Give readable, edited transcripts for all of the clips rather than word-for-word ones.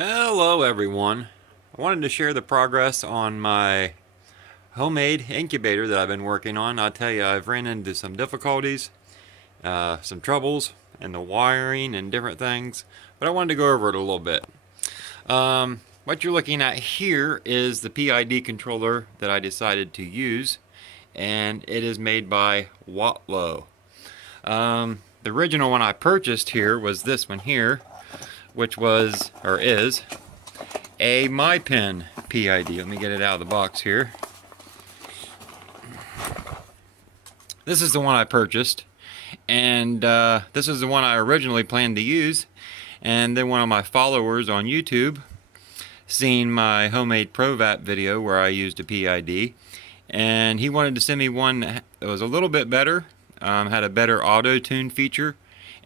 Hello everyone. I wanted to share the progress on my homemade incubator that I've been working on. I'll tell you, I've ran into some difficulties, some troubles, and the wiring and different things, but I wanted to go over it a little bit. What you're looking at here is the PID controller that I decided to use, and it is made by Watlow. The original one I purchased here was this one here, which was, or is, a MyPin PID. Let me get it out of the box here. This is the one I purchased, and this is the one I originally planned to use, and then one of my followers on YouTube seen my homemade ProVap video where I used a PID, and he wanted to send me one that was a little bit better, had a better auto-tune feature,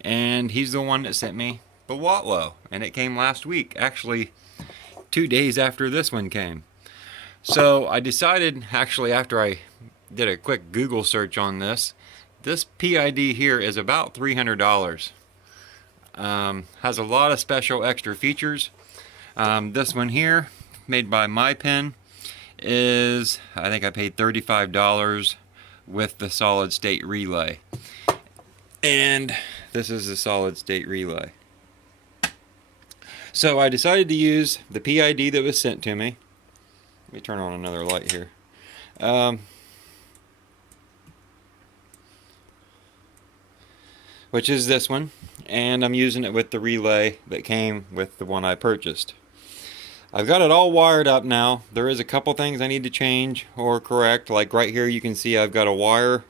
and he's the one that sent me the Watlow, and it came last week, actually 2 days after this one came. So I decided, actually after I did a quick Google search on this PID here is about $300. Has a lot of special extra features. This one here, made by MyPin, is, I think I paid $35 with the solid state relay. And this is the solid state relay. So I decided to use the PID that was sent to me. Let me turn on another light here. Which is this one, and I'm using it with the relay that came with the one I purchased. I've got it all wired up now. There is a couple things I need to change or correct. Like right here you can see I've got a wire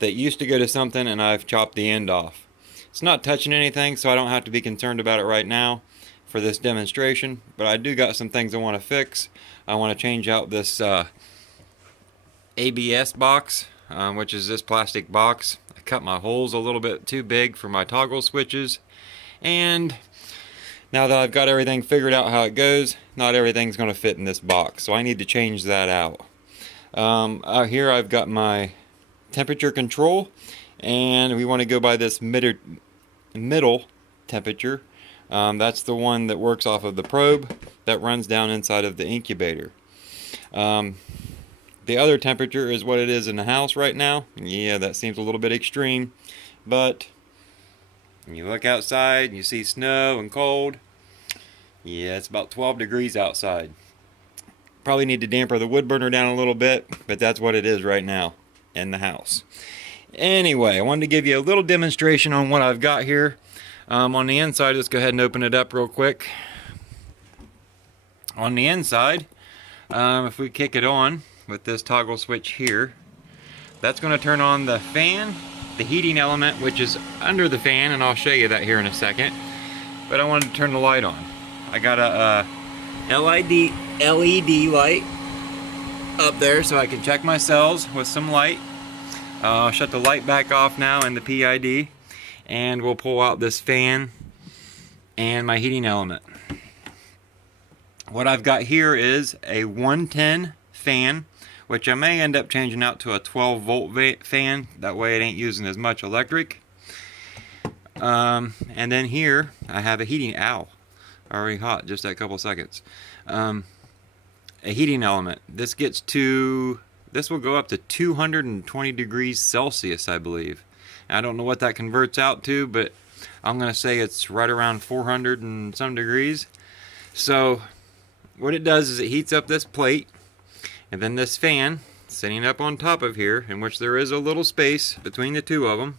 that used to go to something and I've chopped the end off. It's not touching anything, so I don't have to be concerned about it right now for this demonstration, but I do got some things I want to fix. I want to change out this ABS box, which is this plastic box. I cut my holes a little bit too big for my toggle switches, and now that I've got everything figured out how it goes, not everything's going to fit in this box, so I need to change that out. Out here I've got my temperature control, and we want to go by this middle temperature. That's the one that works off of the probe that runs down inside of the incubator. The other temperature is what it is in the house right now. Yeah, that seems a little bit extreme, but when you look outside and you see snow and cold, yeah, it's about 12 degrees outside. Probably need to damper the wood burner down a little bit, but that's what it is right now in the house. Anyway, I wanted to give you a little demonstration on what I've got here. On the inside, let's go ahead and open it up real quick. On the inside, if we kick it on with this toggle switch here, that's going to turn on the fan, the heating element, which is under the fan, and I'll show you that here in a second. But I wanted to turn the light on. I got a LED light up there so I can check my cells with some light. I'll shut the light back off now in the PID, and we'll pull out this fan and my heating element. What I've got here is a 110 fan, which I may end up changing out to a 12 volt fan. That way it ain't using as much electric. And then here I have a heating, already hot, just that couple seconds. A heating element. This will go up to 220 degrees Celsius, I believe. I don't know what that converts out to, but I'm going to say it's right around 400 and some degrees. So what it does is it heats up this plate, and then this fan sitting up on top of here, in which there is a little space between the two of them,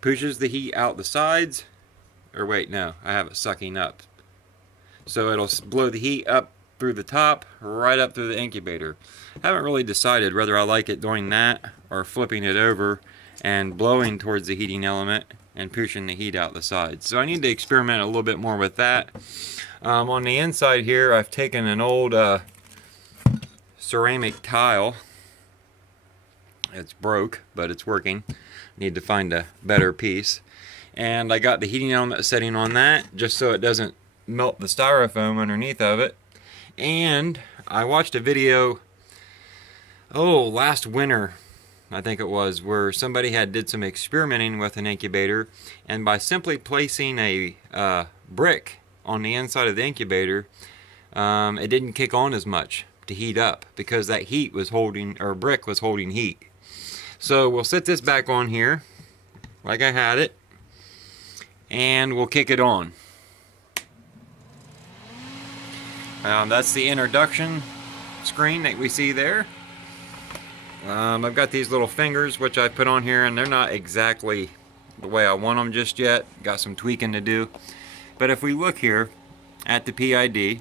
pushes the heat out the sides. Or wait, no, I have it sucking up. So it'll blow the heat up through the top, right up through the incubator. I haven't really decided whether I like it doing that or flipping it over and blowing towards the heating element and pushing the heat out the sides. So I need to experiment a little bit more with that. On the inside here, I've taken an old ceramic tile. It's broke, but it's working. Need to find a better piece. And I got the heating element setting on that just so it doesn't melt the styrofoam underneath of it. And I watched a video, last winter, I think it was, where somebody did some experimenting with an incubator, and by simply placing a brick on the inside of the incubator, it didn't kick on as much to heat up because that heat was holding, or brick was holding heat. So we'll set this back on here like I had it, and we'll kick it on. That's the introduction screen that we see there. I've got these little fingers which I put on here, and they're not exactly the way I want them just yet. Got some tweaking to do. But if we look here at the PID,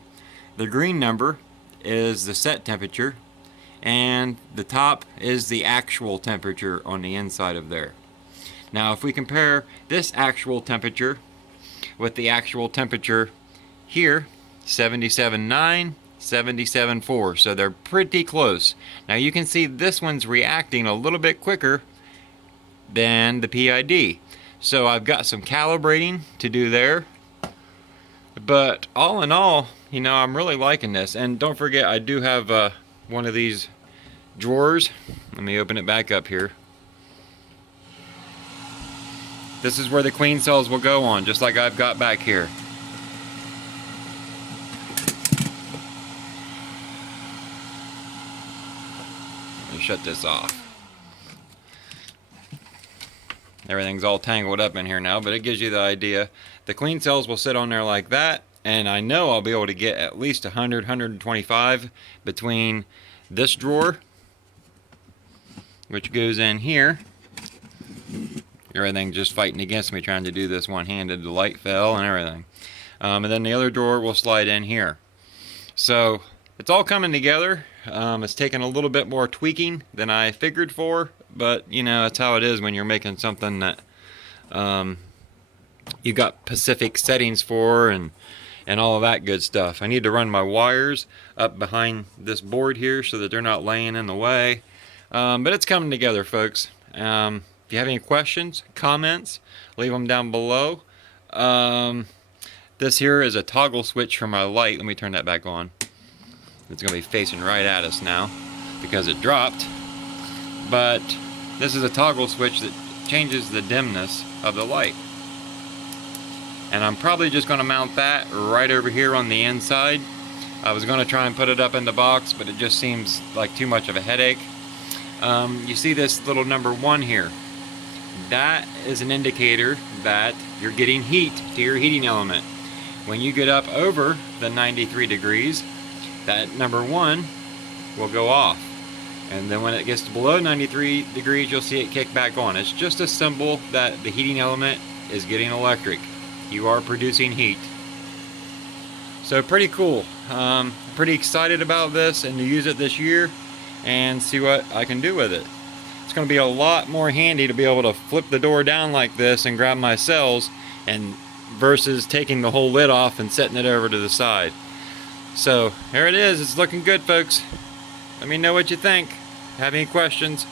the green number is the set temperature, and the top is the actual temperature on the inside of there. Now if we compare this actual temperature with the actual temperature here, 77.9, 77.4, so they're pretty close. Now you can see this one's reacting a little bit quicker than the PID. So I've got some calibrating to do there. But all in all, you know, I'm really liking this. And don't forget, I do have one of these drawers. Let me open it back up here. This is where the queen cells will go on, just like I've got back here. Let me shut this off. Everything's all tangled up in here now, but it gives you the idea. The queen cells will sit on there like that, and I know I'll be able to get at least 100, 125 between this drawer, which goes in here. Everything just fighting against me trying to do this one-handed. The light fell and everything. And then the other drawer will slide in here. So it's all coming together. It's taken a little bit more tweaking than I figured for, but you know, that's how it is when you're making something that you got specific settings for and all of that good stuff. I need to run my wires up behind this board here so that they're not laying in the way. But it's coming together, folks. If you have any questions, comments, leave them down below. This here is a toggle switch for my light. Let me turn that back on. It's going to be facing right at us now because it dropped. But this is a toggle switch that changes the dimness of the light. And I'm probably just going to mount that right over here on the inside. I was going to try and put it up in the box, but it just seems like too much of a headache. You see this little number 1 here. That is an indicator that you're getting heat to your heating element. When you get up over the 93 degrees, that number 1 will go off. And then when it gets to below 93 degrees, you'll see it kick back on. It's just a symbol that the heating element is getting electric. You are producing heat. So pretty cool. Pretty excited about this and to use it this year and see what I can do with it. It's going to be a lot more handy to be able to flip the door down like this and grab my cells, and versus taking the whole lid off and setting it over to the side. So there it is. It's looking good, folks. Let me know what you think. Have any questions?